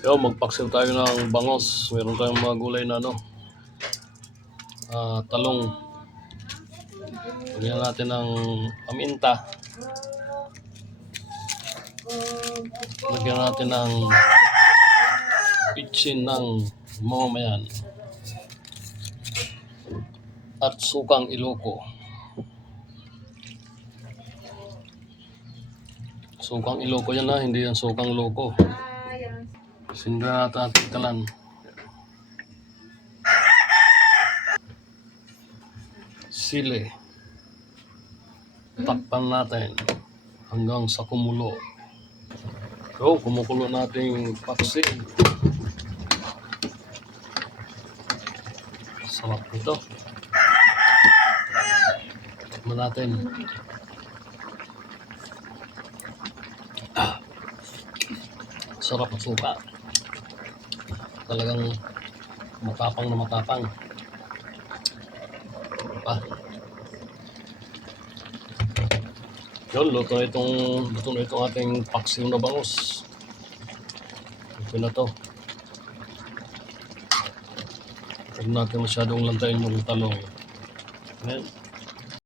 Yo, magpaksiw tayo ng bangos. Meron tayong mga gulay na talong. Lagyan natin ng paminta. Lagyan natin ng pitsin ng mamamayan. At sukang Iloko. Sukang Iloko yan hindi yan sukang loko. Sinda natin ang tikalan. Sili. Takpan natin hanggang sa kumulo. So, kumukulo natin paksi. Sarap nito. Takpan natin. Sarap ang suka. Talagang matapang na matapang. Yun, luto na itong ating paksiw na bangus. Ito na to. Huwag natin masyadong lantayin yung talong. Ayan.